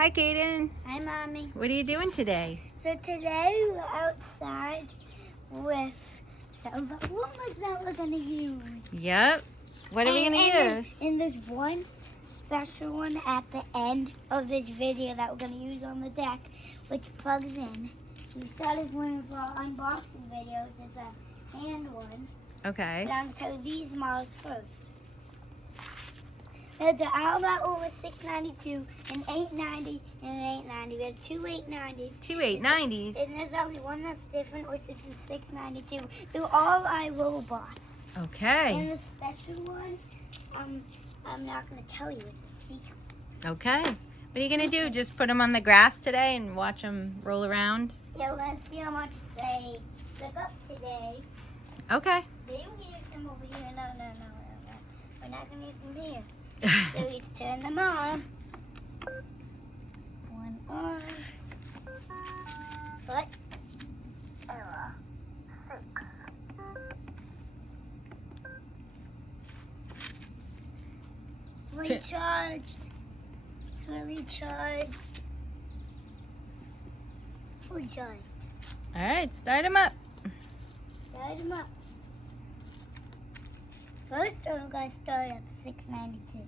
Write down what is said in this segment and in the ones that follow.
Hi, Kaden. Hi, Mommy. What are you doing today? So today we're outside with some of the Roombas that we're going to use. Yep. What are we going to use? And there's one special one at the end of this video that we're going to use on the deck, which plugs in. We started one of our unboxing videos. It's a hand one. Okay. But I'm going to tell you these models first. There's the Outlet over $6.92, an $8.90, and an $8.90. We have two $8.90s. Two $8.90s. And there's only one that's different, which is the $6.92. They're all iRobots. Okay. And the special one, I'm not going to tell you. It's a secret. Okay. What are you going to do? Just put them on the grass today and watch them roll around? Yeah, we're going to see how much they took up today. Okay. Maybe we use them over here. No. We're not going to use them here. So we just turn them on. One on. But error 6. Fully charged. Fully charged. Fully charged. All right, start them up. Start them up. First, we're going to start up $6.92.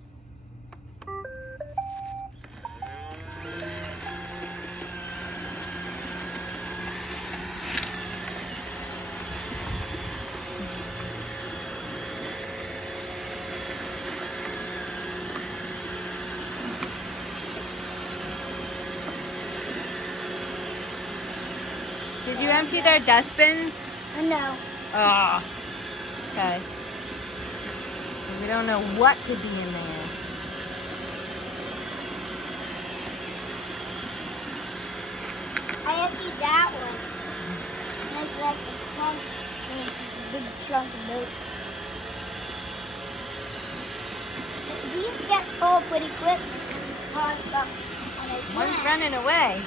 Did you empty their dustbins? No. Oh. Okay. So we don't know what could be in there. I emptied that one. And I left a chunk. And a big chunk of milk. These get full pretty quick. One's running away.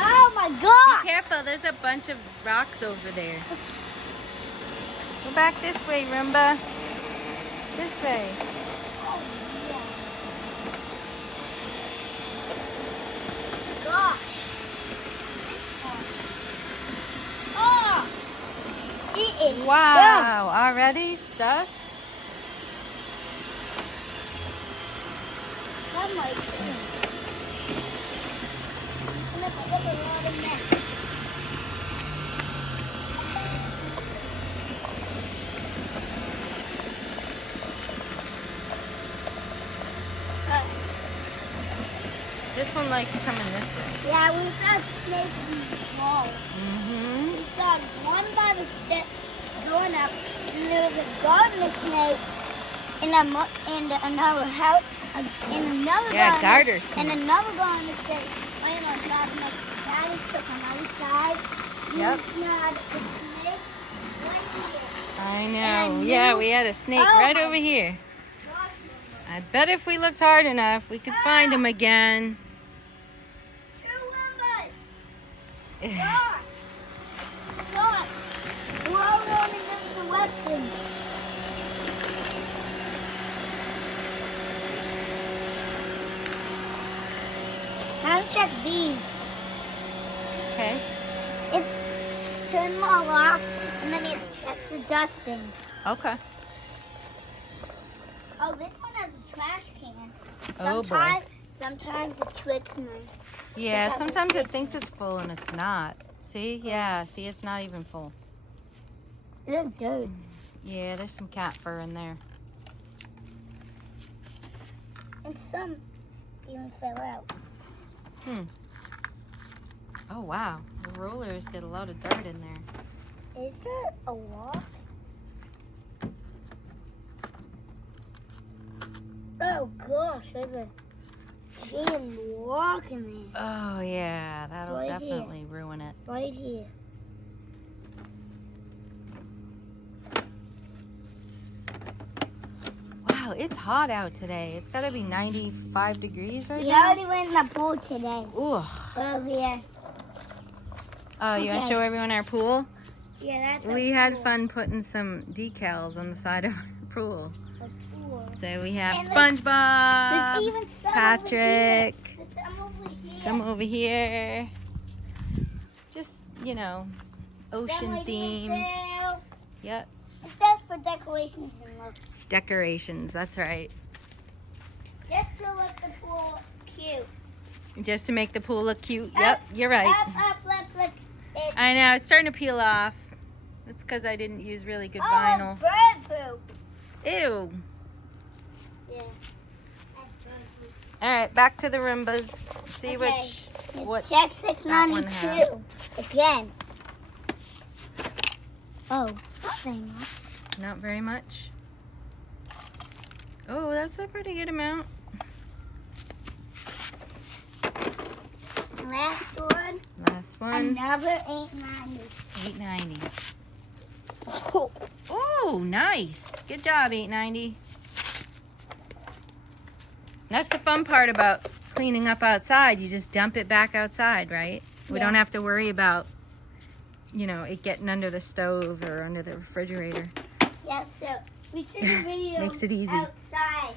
Oh my God! Be careful, there's a bunch of rocks over there. Go back this way, Roomba. This way. Oh, yeah. Gosh. This one. Oh! It is Wow, already stuffed? stuffed. Some like this. Look a lot of mess. This one likes coming this way. Yeah, we saw snakes in the walls. Mm-hmm. We saw one by the steps going up, and there was a gardener snake in another house, and another garter snake. and another gardener snake laying on top next to that is stuck on the other side. Yep. We had a snake right here. I know. And I Yeah, knew- we had a snake Oh right my over here. Gosh, I bet if we looked hard enough, we could find him again. 2 Roombas! God! God! We're all going against the weapon. Now check these. Okay. It's turn them all off, and then it's check the dustbins. Okay. Oh, this one has a trash can. Oh, boy. Sometimes it tricks me. Yeah, Sometimes it sometimes it tricks thinks me. it's full and it's not. See? Yeah, see, it's not even full. There's dirt. Yeah, there's some cat fur in there. And some even fell out. Oh, wow. The rollers get a lot of dirt in there. Is there a walk? Oh gosh, there's a chain walk in there. Oh, yeah. That'll right definitely ruin it. Right here. Wow, it's hot out today. It's got to be 95 degrees right We now. already went in the pool today. Ooh. Oh yeah. Oh, you want to Okay. show everyone our pool? Yeah, that's We a had pool. fun putting some decals on the side of our pool. A pool. So we have And SpongeBob. job, even some Patrick. Over here. Some over here. Some over here. Just, you know, Some ocean over here themed. too. Yep. It says for decorations and looks. Decorations, that's right. Just to look the pool cute. Just to make the pool look cute. Yep, you're right. Up, look. It's, I know, it's starting to peel off. It's because I didn't use really good oh, vinyl. bird poop. Ew. Yeah. That's bird poop. All right, back to the Roombas. See Okay. what Check that one has. 692 again. Oh, not very much. Not very much. Oh, that's a pretty good amount. Last one. Last one. Another 890. $8.90. Oh, Oh, nice. Good job, $8.90. That's the fun part about cleaning up outside. You just dump it back outside, right? We Yeah. don't have to worry about, you know, it getting under the stove or under the refrigerator. yeah, so we should do video Makes it easy. outside.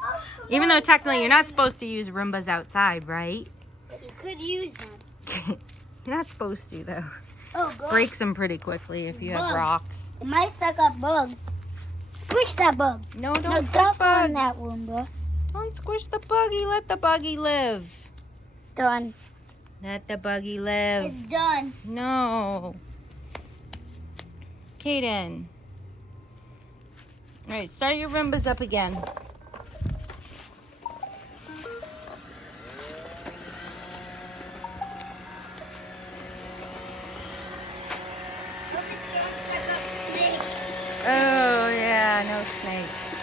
Oh, Even though my technically you're not goodness. supposed to use Roombas outside, right? You could use them. You're not supposed to, though. Oh, God. Breaks them pretty quickly if you have Bugs. rocks. It might suck up bugs. Squish that bug. No, No, don't squish don't bugs. run that Roomba. Don't squish the buggy. Let the buggy live. Done. Let the buggy live. It's done. No. Kaden. All right, start your Roombas up again. Oh, yeah, no snakes.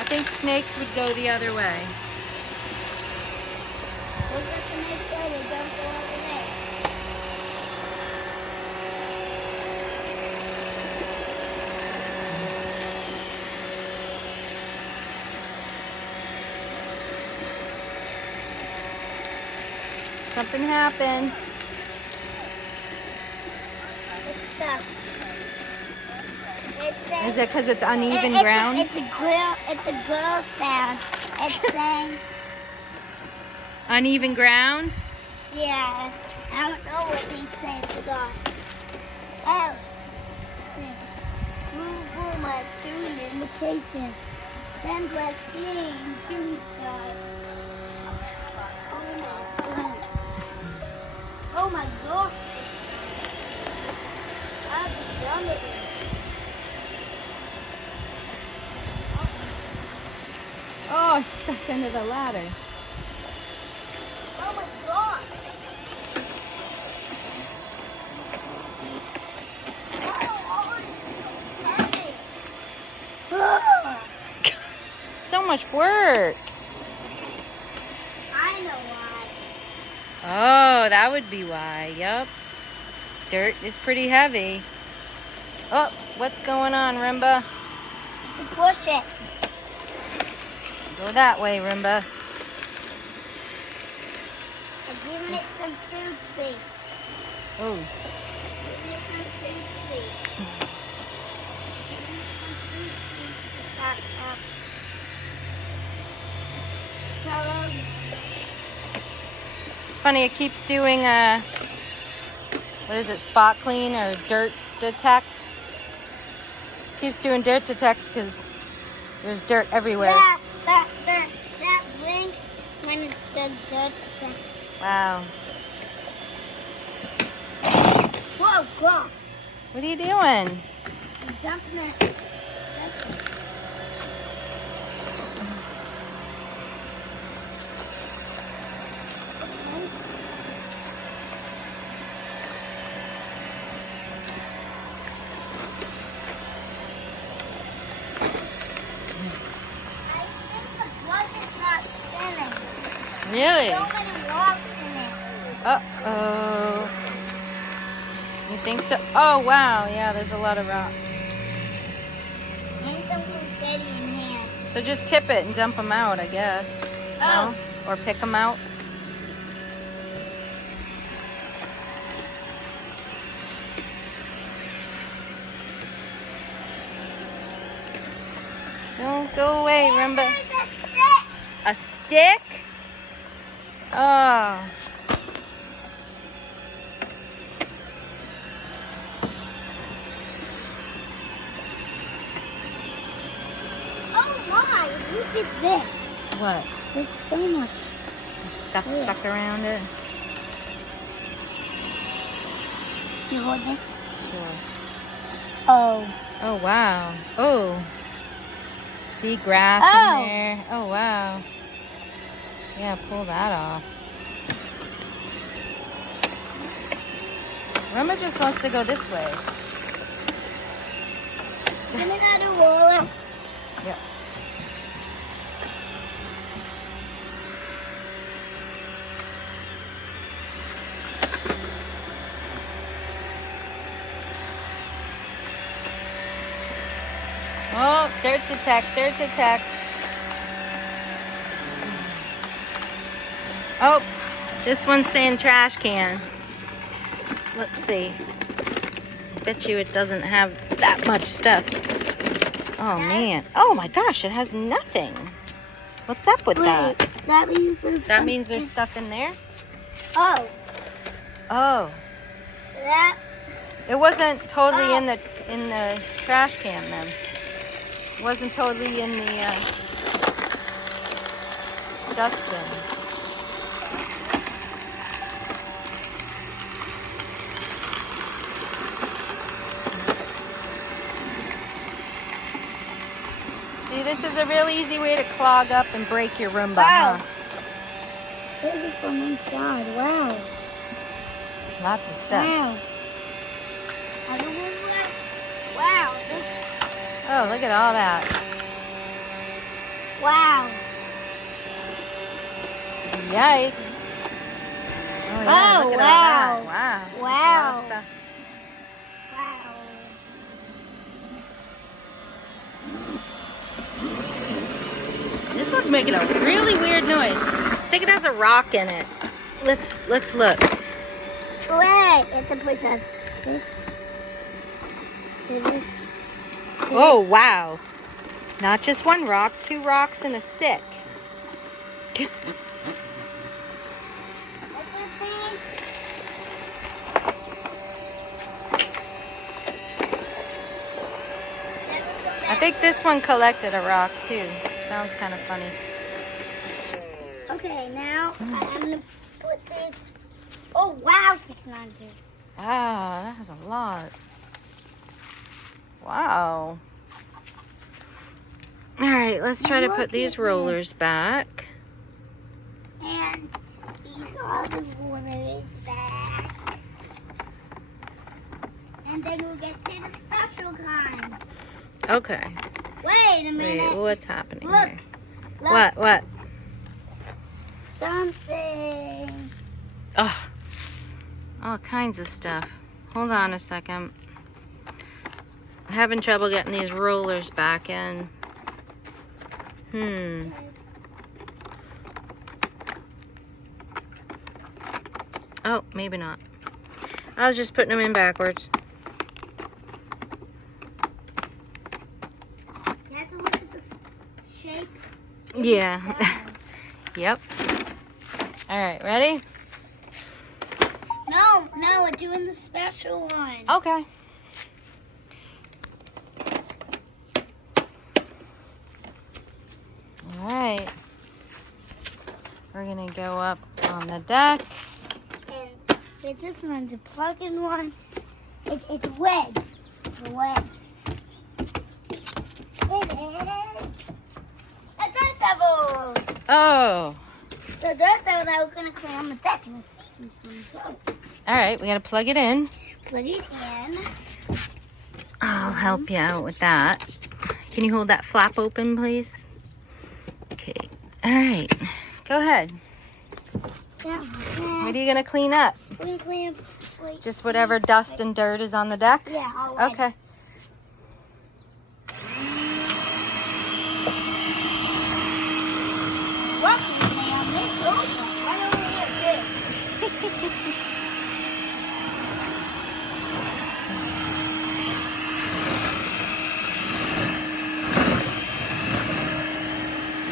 I think snakes would go the other way. We'll get to make sure they don't go over there. Something happened. It's stuck. It's Is it because it's uneven ground? It's a girl sound. It's saying, Uneven ground? yeah. I don't know what he's saying. Forgot. Oh, 6. Move my tune invitation. Then press game. Tune start. Oh my gosh. I'm done with it. Oh, it's stuck under the ladder. Oh my gosh. So much work. I know why. Oh, that would be why. Yup. Dirt is pretty heavy. Oh, what's going on, Roomba? You push it. Go that way, Roomba. I'm giving it some food treats. Oh, Giving it some food treats. Giving it some food treats to suck up. Hello. it's funny. It keeps doing what is it? Spot clean or dirt detect? Keeps doing dirt detect because there's dirt everywhere. That blinks when it's the dirt. Wow. Whoa, God. What are you doing? I'm jumping it. I think the brush is not spinning. Really? So many rocks in it. Uh-oh. You think so? Oh, wow. Yeah, there's a lot of rocks. And some confetti in here. So just tip it and dump them out, I guess. Oh. No? Or pick them out. Don't go away, Roomba. There's a stick. A stick? Oh. Oh my, look at this. What? There's so much. Stuff stuck around it? You hold this? Sure. Oh. Oh, wow. Oh. See grass Oh. in there. Oh, wow. Yeah, pull that off. Roomba just wants to go this way. Give me that roller. Yep. Oh, dirt detect, dirt detect. Oh, this one's saying trash can. Let's see. I bet you it doesn't have that much stuff. Oh man. Oh my gosh, it has nothing. What's up with that? That means there's That means there's stuff in there? Oh. Oh. That. It wasn't totally in the trash can then. It wasn't totally in the dustbin. See, this is a real easy way to clog up and break your Roomba, Wow. huh? This is from inside. Wow. Lots of stuff. Wow. I don't know what. Wow. This. Oh, look at all that. Wow. Yikes. Oh, yeah, Oh, look at wow. all that. Wow. That's a lot Wow. of stuff. Wow. This one's making a really weird noise. I think it has a rock in it. Let's look. Wait, you have to push on this. To this. To Oh, this. wow. Not just one rock, 2 rocks and a stick. Look at this. I think this one collected a rock too. Sounds kind of funny. Okay, now I'm gonna put this. Oh wow, 692. Wow, that has a lot. Wow. All right, let's try to put these rollers back. And these are the rollers back. And then we'll get to the special kind. Okay. Wait a minute. Wait, what's happening Look. here? Look. What? Something. Oh, all kinds of stuff. Hold on a second. I'm having trouble getting these rollers back in. Oh, maybe not. I was just putting them in backwards. You have to look at the shapes. Yeah. Yep. All right, ready? No, we're doing the special one. Okay. All right. We're gonna go up on the deck. And with this one's a plug-in one. It's wet. It's wet. It is a dirt devil. Oh. The dirt devil that we're gonna clean on the deck in the season. All right, we gotta plug it in. Plug it in. I'll help you out with that. Can you hold that flap open, please? Okay. All right. Go ahead. Yeah. What are you gonna clean up? We're gonna clean up. Wait. Just whatever dust and dirt is on the deck? Yeah. All right. Okay. What can we lay on this sofa? Why don't we get this?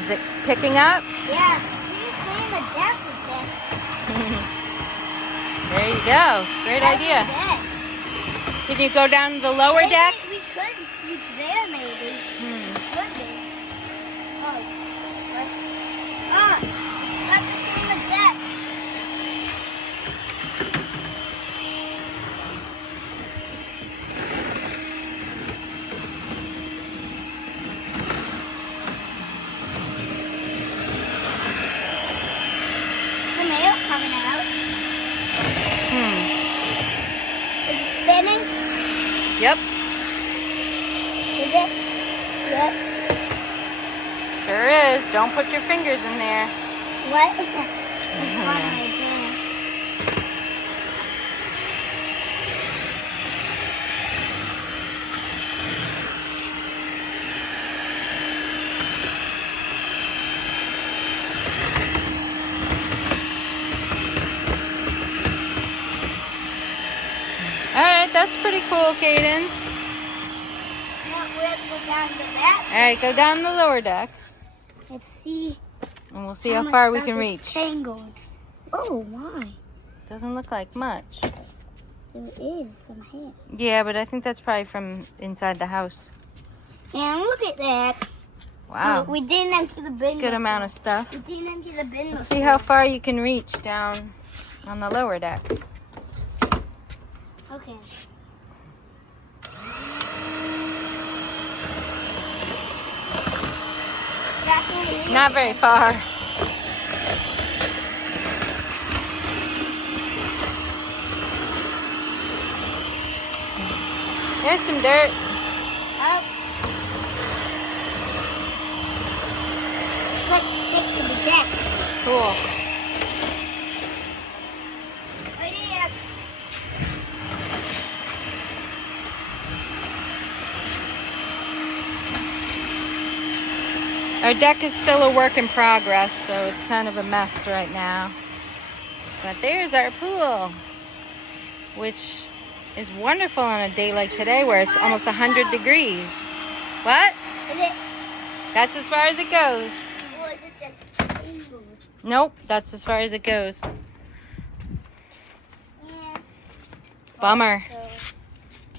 Is it pick keeping up? Yeah. She's playing the deck with this. There you go. Great idea. Can you go down to the lower deck? We could sleep there, maybe. Could be. Oh. What? Oh. Not between the deck. The mail coming out. Is it spinning? Yep. Is it? Yep. Sure is. Don't put your fingers in there. What? It's on my hand. Alright, that's pretty cool, Kaden. Let's go down to that. Alright, go down the lower deck. Let's see. And we'll see how far we can reach. Tangled. Oh my. Doesn't look like much. There is some hair. Yeah, but I think that's probably from inside the house. And look at that. Wow. We didn't empty the bin. Good amount of stuff. We didn't empty the bin. Let's see how far you can reach down on the lower deck. Okay. Not very far. There's some dirt. Up. Let's stick to the deck. Cool. Right here. Our deck is still a work in progress, so it's kind of a mess right now. But there's our pool, which is wonderful on a day like today where it's almost 100 degrees. What? Is it? That's as far as it goes. Or is it just tangled? Nope, that's as far as it goes. Yeah. Bummer.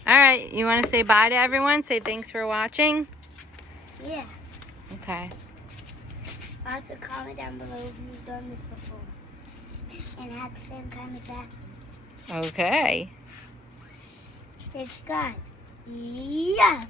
All right, you want to say bye to everyone? Say thanks for watching? Yeah. Okay. Also, comment down below if you've done this before. And had the same kind of vacuums. Okay. Subscribe. Yeah.